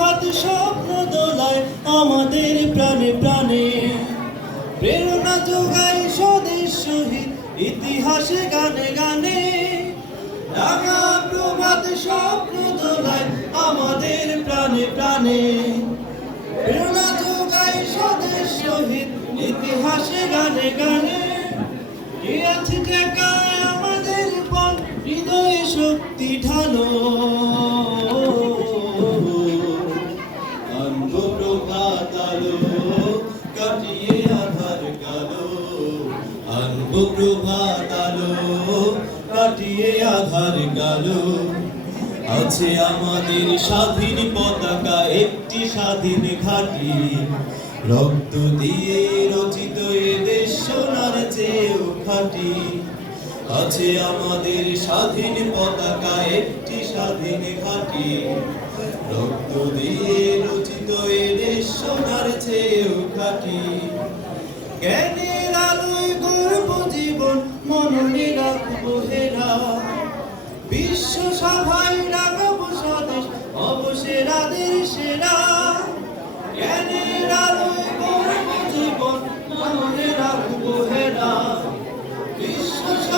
প্রভাত স্বপ্ন দোলায় আমাদের প্রাণে প্রাণে, প্রেরণা যোগায় স্বদেশ শহীদ ইতিহাসে গানে গানে। রাঙা প্রভাত স্বপ্ন দোলায় আমাদের প্রাণে প্রাণে, প্রেরণা যোগায় স্বদেশ শহীদ ইতিহাসে গানে গানে। কে আছে টেকায় আমাদের পণ, হৃদয়ে শক্তি ঢালো। আনবো প্রভাত আলো, কাটিয়ে আধার কালো। আনবো প্রভাত আলো, কাটিয়ে আধার কালো। আছে আমাদের স্বাধীন পতাকা একটি স্বাধীন ঘাঁটি, রক্ত দিয়ে রচিত এ দেশ সোনার চেয়েও খাঁটি। আছে আমাদের স্বাধীন পতাকা একটি স্বাধীন ঘাঁটি, রক্ত দিয়ে রচিত এ দেশ সোনার চেয়েও খাঁটি। জ্ঞানের আলোয় গর্ব জীবন মননে রাখবো হেরা, বিশ্ব সভায় রাখবো স্বদেশ অবসেরাদের সেরা। জ্ঞানের আলোয় গর্ব জীবন মননে